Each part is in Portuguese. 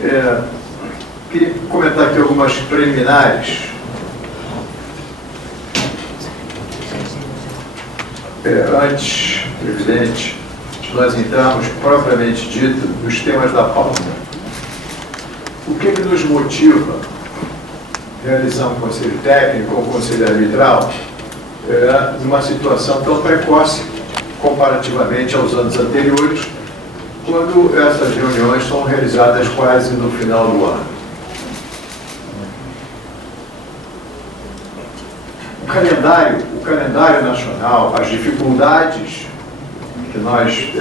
Queria comentar aqui algumas preliminares. Antes, presidente, de nós entrarmos propriamente dito nos temas da pauta, o que nos motiva a realizar um conselho técnico ou um conselho arbitral numa situação tão precoce comparativamente aos anos anteriores, quando essas reuniões são realizadas quase no final do ano? O calendário nacional, as dificuldades que nós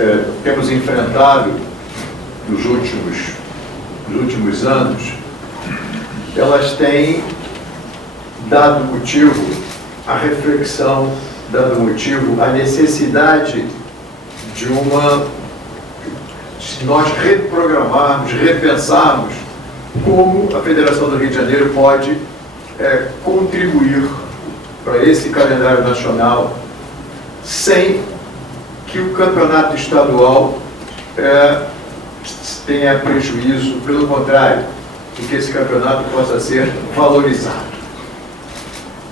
temos enfrentado nos últimos anos, elas têm dado motivo à reflexão, dando motivo à necessidade de nós reprogramarmos, repensarmos como a Federação do Rio de Janeiro pode contribuir para esse calendário nacional sem que o campeonato estadual tenha prejuízo, pelo contrário, que esse campeonato possa ser valorizado.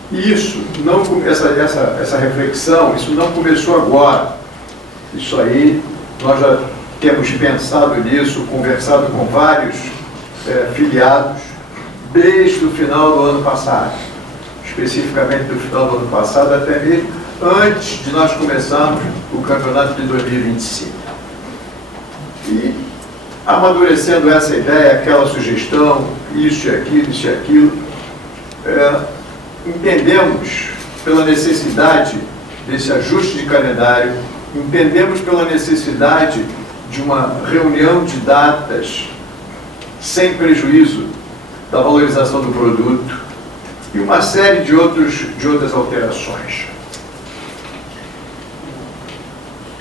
E isso não, essa reflexão, isso não começou agora. Isso aí, nós já temos pensado nisso, conversado com vários filiados, desde o final do ano passado. Especificamente do final do ano passado, até mesmo antes de nós começarmos o campeonato de 2025. E, amadurecendo essa ideia, aquela sugestão, isso e aquilo, entendemos pela necessidade desse ajuste de calendário, entendemos pela necessidade de uma reunião de datas sem prejuízo da valorização do produto e uma série de outras alterações.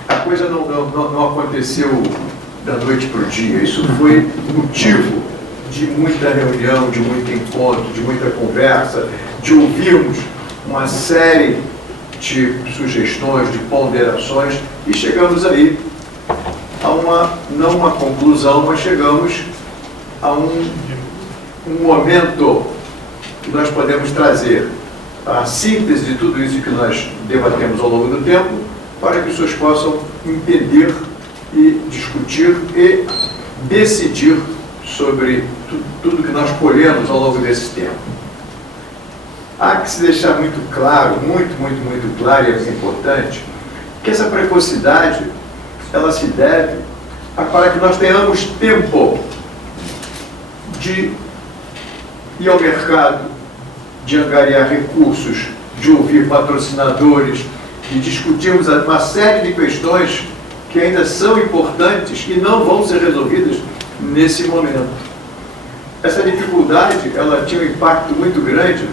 A coisa não aconteceu da noite para o dia. Isso foi motivo de muita reunião, de muito encontro, de muita conversa, de ouvirmos uma série de sugestões, de ponderações, e chegamos aí a não uma conclusão, mas chegamos a um momento que nós podemos trazer a síntese de tudo isso que nós debatemos ao longo do tempo, para que as pessoas possam entender e discutir e decidir sobre tudo que nós colhemos ao longo desse tempo. Há que se deixar muito claro, muito claro, e é importante, que essa precocidade, ela se deve para que nós tenhamos tempo de ir ao mercado, de angariar recursos, de ouvir patrocinadores, de discutirmos uma série de questões que ainda são importantes e não vão ser resolvidas nesse momento. Essa dificuldade, ela tinha um impacto muito grande.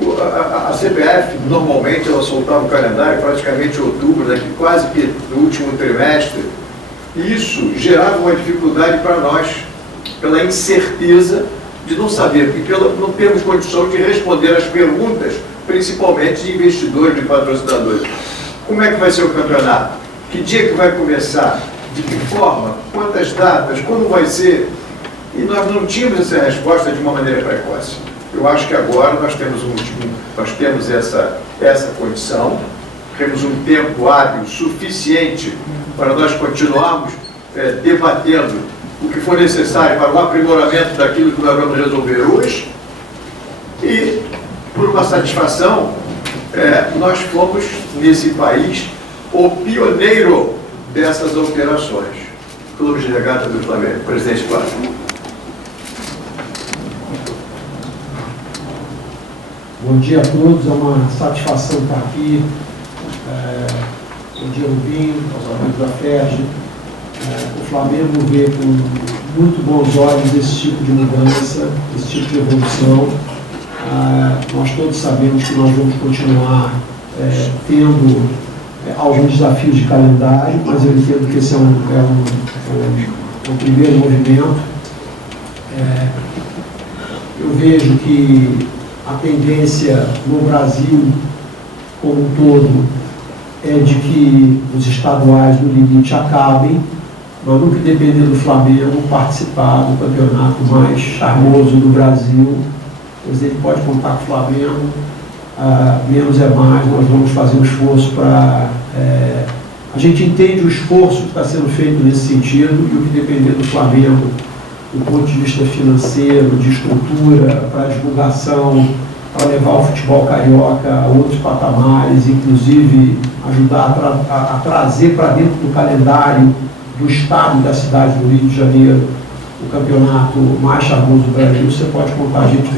A CBF, normalmente, ela soltava o calendário praticamente em outubro, quase que no último trimestre. E isso gerava uma dificuldade para nós, pela incerteza de não saber, porque não temos condição de responder às perguntas, principalmente de investidores, de patrocinadores. Como é que vai ser o campeonato? Que dia que vai começar? De que forma? Quantas datas? Como vai ser? E nós não tínhamos essa resposta de uma maneira precoce. Eu acho que agora nós temos essa condição, temos um tempo hábil suficiente para nós continuarmos debatendo o que for necessário para o aprimoramento daquilo que nós vamos resolver hoje. E, por uma satisfação, nós fomos, nesse país, o pioneiro dessas alterações. Clube de Regata do Flamengo, presidente Cláudio. Bom dia a todos, é uma satisfação estar aqui. Bom dia, Rubinho, aos amigos da FERJ. O Flamengo vê com muito bons olhos esse tipo de mudança, esse tipo de evolução. Nós todos sabemos que nós vamos continuar tendo alguns desafios de calendário, mas eu entendo que esse é um primeiro movimento. Eu vejo que a tendência no Brasil como um todo é de que os estaduais no limite acabem Nós nunca depender do Flamengo participar do campeonato mais charmoso do Brasil. O presidente pode contar com o Flamengo, menos é mais, nós vamos fazer um esforço para... a gente entende o esforço que está sendo feito nesse sentido e o que depender do Flamengo, do ponto de vista financeiro, de estrutura, para divulgação, para levar o futebol carioca a outros patamares, inclusive ajudar a trazer para dentro do calendário do estado e da cidade do Rio de Janeiro o campeonato mais charmoso do Brasil, você pode contar, a gente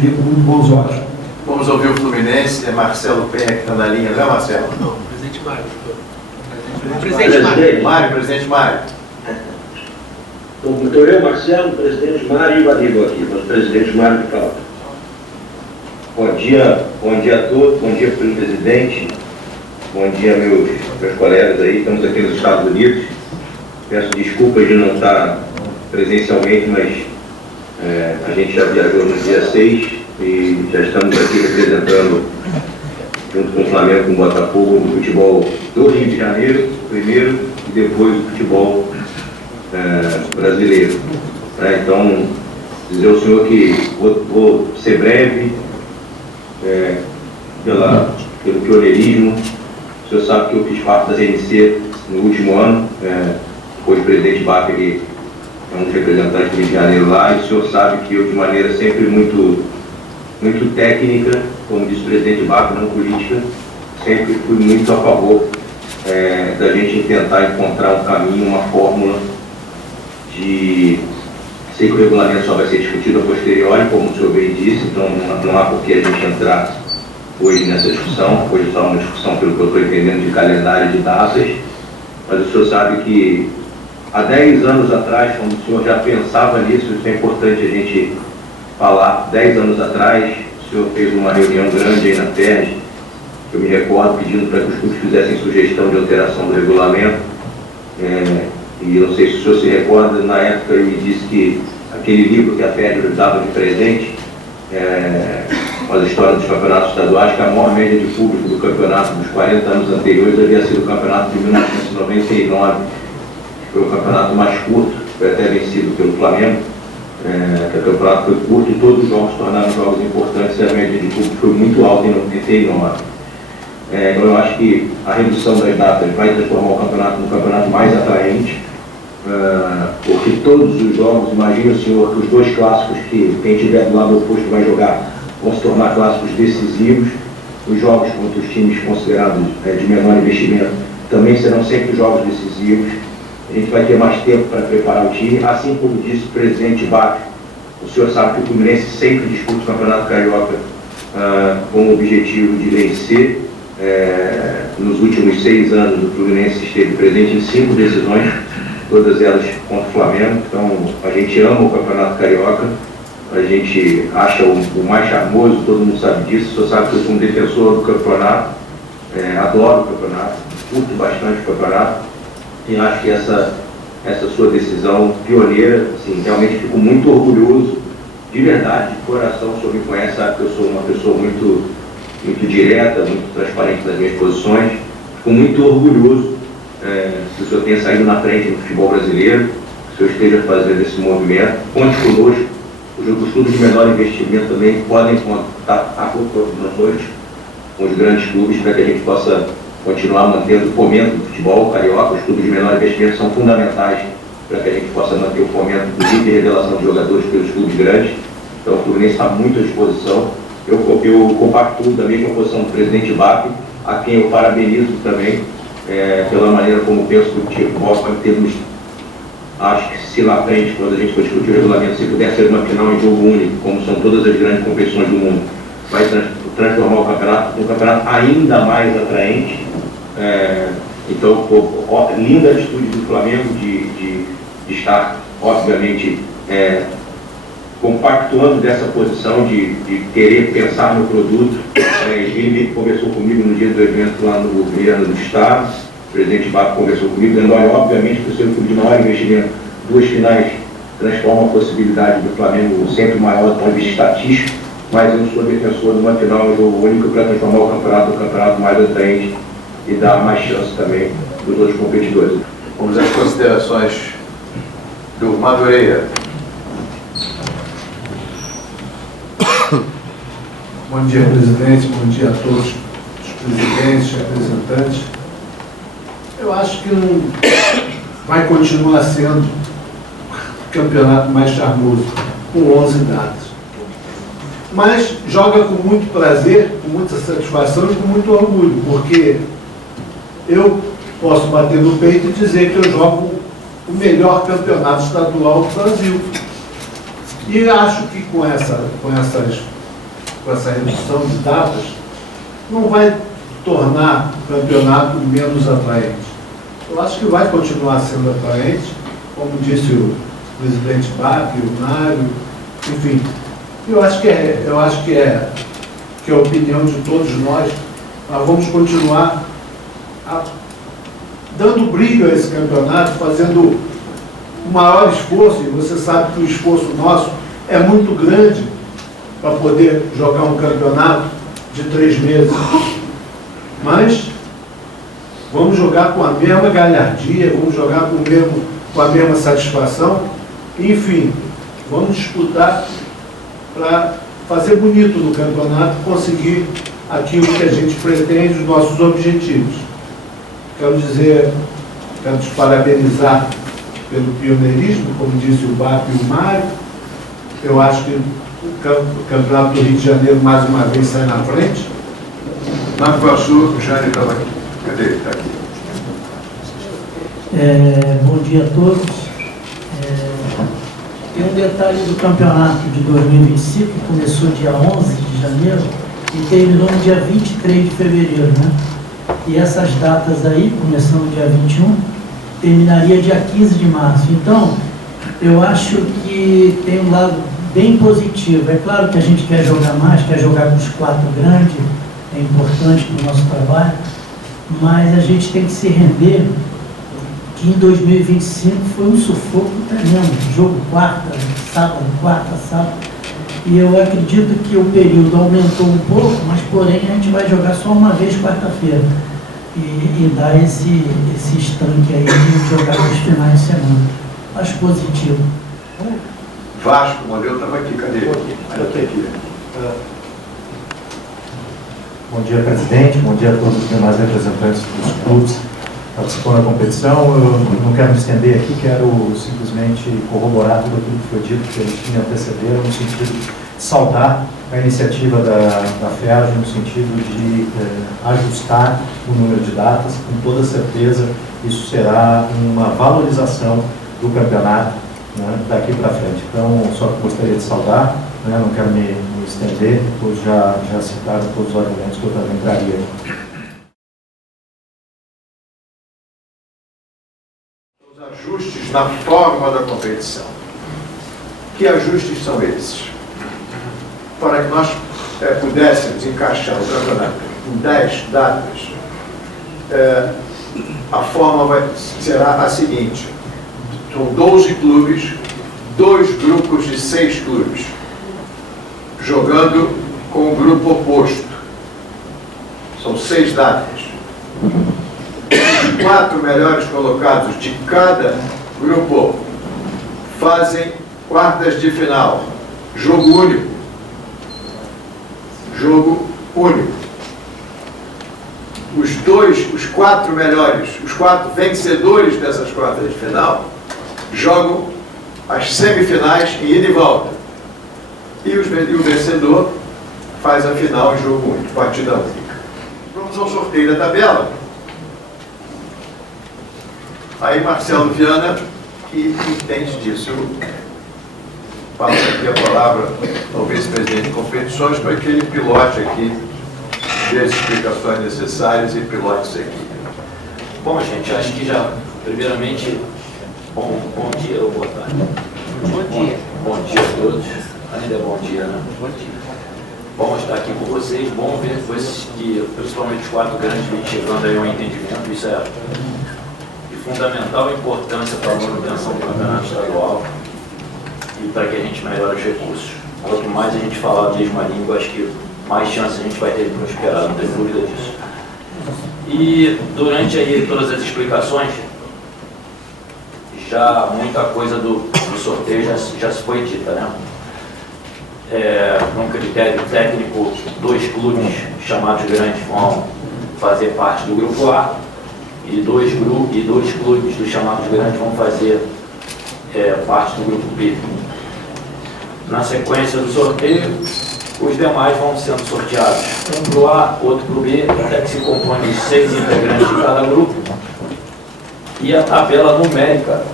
vê com muito bons olhos. Vamos ouvir o Fluminense, é Marcelo Penha que está na linha, não é, Marcelo? Não, presidente Mário. Presidente Mário. Então eu, Marcelo, presidente Mário e o Aníbal aqui, mas presidente Mário de Caldas. Bom dia a todos, bom dia para o presidente, bom dia meus colegas aí, estamos aqui nos Estados Unidos. Peço desculpas de não estar presencialmente, mas a gente já viajou no dia 6 e já estamos aqui representando, junto com o Flamengo, com o Botafogo, o futebol do Rio de Janeiro, primeiro, e depois o futebol brasileiro. Então, dizer ao senhor que vou ser breve, pelo pioneirismo. O senhor sabe que eu fiz parte da CNC no último ano, depois o presidente Bach, ele é um dos representantes do Rio de Janeiro lá, e o senhor sabe que eu, de maneira sempre muito técnica, como disse o presidente Bach, não política, sempre fui muito a favor da gente tentar encontrar um caminho, uma fórmula de... Sei que o regulamento só vai ser discutido a posteriori, como o senhor bem disse, então não há por que a gente entrar hoje nessa discussão. Hoje é só uma discussão, pelo que eu estou entendendo, de calendário de datas, mas o senhor sabe que há 10 anos atrás, quando o senhor já pensava nisso, isso é importante a gente falar, 10 anos atrás, o senhor fez uma reunião grande aí na FERJ, eu me recordo, pedindo para que os clubes fizessem sugestão de alteração do regulamento, e não sei se o senhor se recorda, na época ele me disse que aquele livro que a FERJ dava de presente, com as histórias dos campeonatos estaduais, que a maior média de público do campeonato dos 40 anos anteriores havia sido o campeonato de 1999, que foi o campeonato mais curto, foi até vencido pelo Flamengo, que o campeonato foi curto e todos os jogos se tornaram jogos importantes e a média de público foi muito alta em 99. Então eu acho que a redução das datas vai transformar o campeonato num campeonato mais atraente, porque todos os jogos, imagina o senhor que os dois clássicos que quem estiver do lado oposto vai jogar vão se tornar clássicos decisivos, os jogos contra os times considerados de menor investimento também serão sempre jogos decisivos, a gente vai ter mais tempo para preparar o time, assim como disse o presidente Bach, o senhor sabe que o Fluminense sempre disputa o Campeonato Carioca com o objetivo de vencer. Nos últimos 6 anos o Fluminense esteve presente em 5 decisões, todas elas contra o Flamengo, então a gente ama o Campeonato Carioca, a gente acha o mais charmoso, todo mundo sabe disso, só sabe que eu sou um defensor do campeonato, adoro o campeonato, curto bastante o campeonato, e acho que essa sua decisão pioneira, assim, realmente fico muito orgulhoso, de verdade, de coração, o senhor me conhece, sabe que eu sou uma pessoa muito direta, muito transparente nas minhas posições, fico muito orgulhoso que o senhor tenha saído na frente do futebol brasileiro, que o senhor esteja fazendo esse movimento, conte conosco, os clubes de menor investimento também podem contar conosco com os grandes clubes para que a gente possa continuar mantendo o fomento do futebol carioca. Os clubes de menor investimento são fundamentais para que a gente possa manter o fomento, inclusive de revelação de jogadores pelos clubes grandes. Então o Fluminense está muito à disposição. Eu compactuo da mesma posição do presidente Bach, a quem eu parabenizo também pela maneira como penso que o futebol pode termos. Acho que se lá frente, quando a gente for discutir o regulamento, se puder ser uma final em jogo único, como são todas as grandes competições do mundo, vai transformar o campeonato num campeonato ainda mais atraente. Então, linda atitude do Flamengo de estar, obviamente, compactuando dessa posição de querer pensar no produto. Ele conversou comigo no dia do evento lá no governo do Estado, o presidente Bach conversou comigo, dizendo, olha, obviamente, por ser um clube de maior investimento, 2 finais transformam a possibilidade do Flamengo sempre maior do ponto de vista estatístico, mas eu sou defensor de uma final, um jogo único, para transformar o campeonato no campeonato mais atraente e dar mais chance também dos outros competidores. Vamos às considerações do Madureira. Bom dia, presidente. Bom dia a todos os presidentes, representantes. Eu acho que não vai continuar sendo o campeonato mais charmoso, com 11 datas. Mas joga com muito prazer, com muita satisfação e com muito orgulho, porque eu posso bater no peito e dizer que eu jogo o melhor campeonato estadual do Brasil. E acho que com essa redução de datas, não vai tornar o campeonato menos atraente. Eu acho que vai continuar sendo atraente, como disse o presidente Bach, o Nário, enfim. Eu acho que é a opinião de todos nós. Nós vamos continuar dando brilho a esse campeonato, fazendo o maior esforço, e você sabe que o esforço nosso é muito grande para poder jogar um campeonato de 3 meses. Mas vamos jogar com a mesma galhardia, vamos jogar com a mesma satisfação, enfim, vamos disputar para fazer bonito no campeonato, conseguir aquilo que a gente pretende, os nossos objetivos. Quero te parabenizar pelo pioneirismo, como disse o Bach e o Mário. Eu acho que o Campeonato do Rio de Janeiro, mais uma vez, sai na frente. Nova Iguaçu, o Jair estava aqui. Cadê ele? Está aqui. Bom dia a todos. Tem um detalhe do campeonato de 2025, que começou dia 11 de janeiro e terminou no dia 23 de fevereiro, né? E essas datas aí, começando dia 21, terminaria dia 15 de março. Então, eu acho que tem um lado bem positivo. É claro que a gente quer jogar mais, quer jogar com os 4 grandes, é importante para o nosso trabalho, mas a gente tem que se render que em 2025 foi um sufoco tremendo. Jogo quarta, sábado. E eu acredito que o período aumentou um pouco, mas porém a gente vai jogar só uma vez quarta-feira. E dar esse estanque aí de jogar nos finais de semana. Acho positivo. Vasco, o modelo estava aqui, cadê ele? Aqui. Bom dia, presidente. Bom dia a todos os demais representantes dos clubes participando da competição. Eu não quero me estender aqui, quero simplesmente corroborar tudo aquilo que foi dito, que a gente tinha antecedido, no sentido de saudar a iniciativa da FERJ, no sentido de ajustar o número de datas. Com toda certeza, isso será uma valorização do campeonato, né, daqui para frente. Então, só gostaria de saudar, né, não quero me estender, pois já citaram todos os argumentos que eu também traria. Os ajustes na forma da competição. Que ajustes são esses? Para que nós pudéssemos encaixar o campeonato com 10 datas, a forma será a seguinte: são 12 clubes, 2 grupos de 6 clubes, jogando com o grupo oposto. São 6 datas. Os 4 melhores colocados de cada grupo fazem quartas de final. Jogo único. Os 4 melhores, os 4 vencedores dessas quartas de final, jogam as semifinais em ida e volta. E o vencedor faz a final em jogo único, partida única. Vamos ao sorteio da tabela. Aí Marcelo Viana, que entende disso. Eu passo aqui a palavra ao vice-presidente de competições para que ele pilote aqui, dê as explicações necessárias e pilote isso aqui. Bom, gente, acho que já, primeiramente, bom dia ou boa tarde? Bom dia. Bom dia a todos. Ainda é bom dia, né? Bom dia. Bom estar aqui com vocês, bom ver que principalmente os 4 grandes vêm chegando aí ao entendimento. Isso é de fundamental importância para a manutenção do campeonato estadual e para que a gente melhore os recursos. Quanto mais a gente falar a mesma língua, acho que mais chance a gente vai ter de prosperar, não tenho dúvida disso. E durante aí todas as explicações, já muita coisa do sorteio já se foi dita, né? Num critério técnico, 2 clubes chamados grandes vão fazer parte do grupo A e dois clubes dos chamados grandes vão fazer parte do grupo B. Na sequência do sorteio, os demais vão sendo sorteados, um para o A, outro para o B, até que se compõe de 6 integrantes de cada grupo. E a tabela numérica,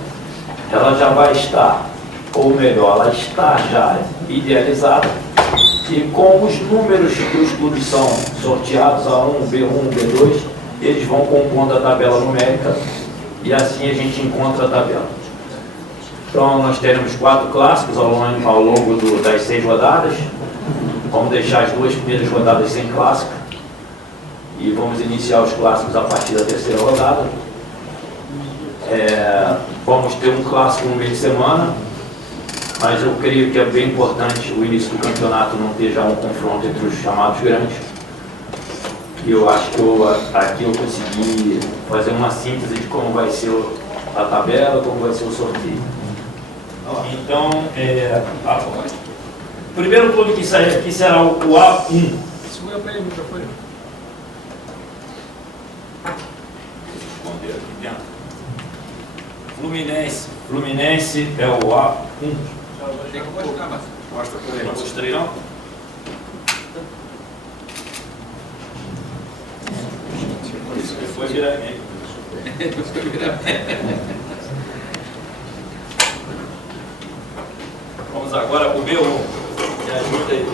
ela já vai estar, ou melhor, ela está já idealizada, e com os números que os clubes são sorteados, A1, B1, B2, eles vão compondo a tabela numérica, e assim a gente encontra a tabela. Então nós teremos 4 clássicos ao longo das 6 rodadas. Vamos deixar as 2 primeiras rodadas sem clássico e vamos iniciar os clássicos a partir da 3ª rodada. Vamos ter um clássico no meio de semana, mas eu creio que é bem importante o início do campeonato não ter já um confronto entre os chamados grandes. E eu acho que aqui eu consegui fazer uma síntese de como vai ser a tabela, como vai ser o sorteio. Então, o primeiro clube que sair aqui será o A1. Segura para ele o microfone. Esconder aqui dentro. Fluminense é o A1. Tem que mostrar, mas mostra para ele. Mostrei não? Foi virar meio. Vamos agora para o B1. Me ajuda aí.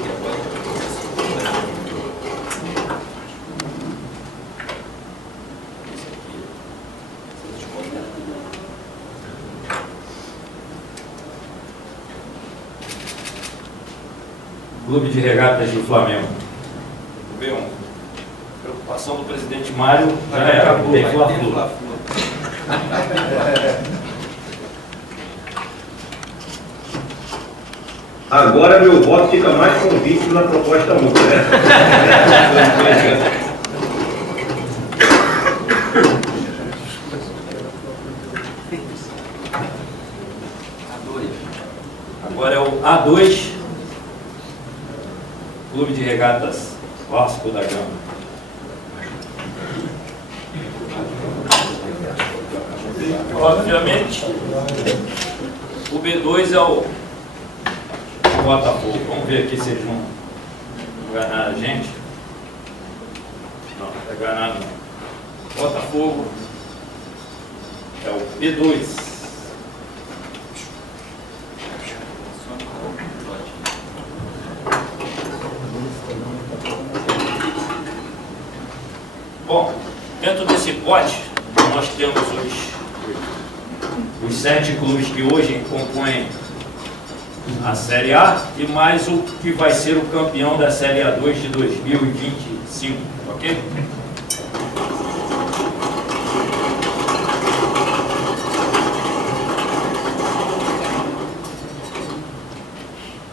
Clube de Regatas do Flamengo. B1. Preocupação do presidente Mário já acabou. Tem Fla-Flu. Agora meu voto fica mais convicto na proposta única, né? Agora é o A2, Clube de Regatas Vasco da Gama. Obviamente, o B2 é o Botafogo. Vamos ver aqui se eles vão enganar a gente. Não, não é enganado não. Botafogo é o B2. Bom, dentro desse pote nós temos os 7 clubes que hoje compõem a Série A e mais o que vai ser o campeão da Série A2 de 2025, ok?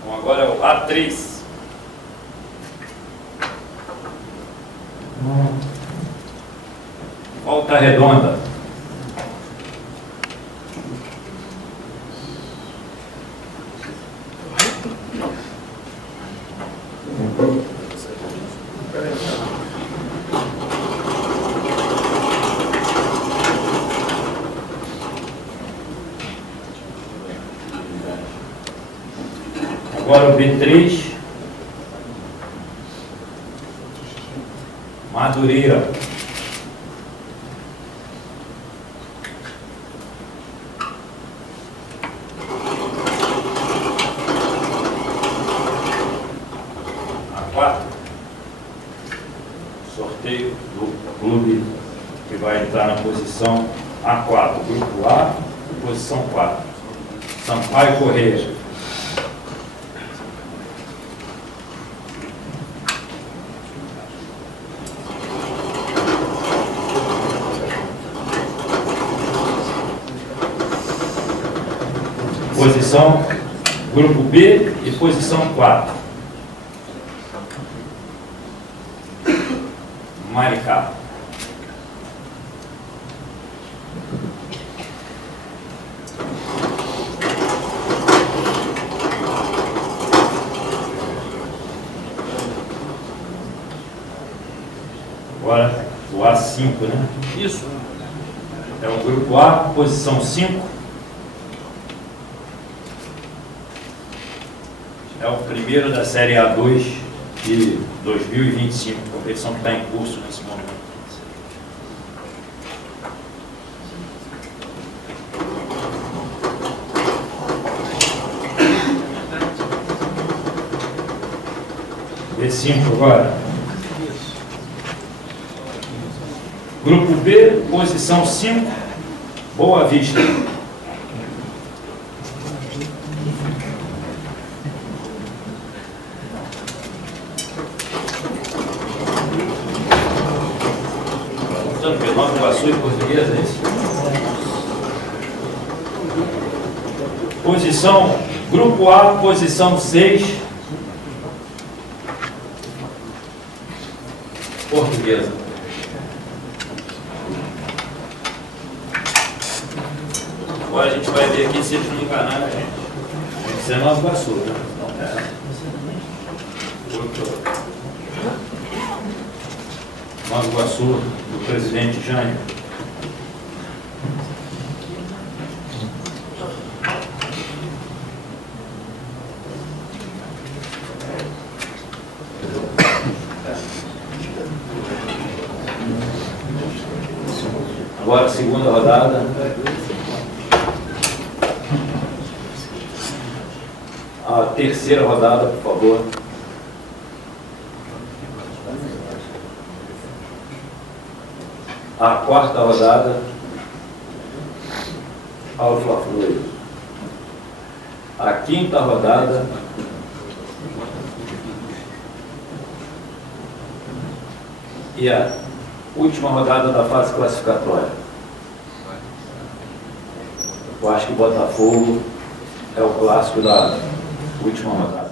Bom, agora é o A3. Volta Redonda. Agora o B3, Madureira. A4, sorteio do clube que vai entrar na posição A4, grupo A, posição 4, Sampaio Correia. Posição grupo B e posição 4. Maricá. Agora o A5, né? Isso. É o grupo A, posição 5. É o primeiro da Série A2 de 2025, competição que está em curso nesse momento. B5 agora. Grupo B, posição 5, Boa Vista. Nova Iguaçu e Portuguesa, é isso? Posição, Grupo A, posição 6, Portuguesa. Agora a gente vai ver aqui se eles não enganaram a gente. Tem que ser Nova Iguaçu, né? Não é. Nova Iguaçu, do presidente Jânio. Agora a segunda rodada. A terceira rodada, por favor. A quarta rodada. Ao Fla-Flu. A quinta rodada. E a última rodada da fase classificatória. Eu acho que o Botafogo é o clássico da última rodada.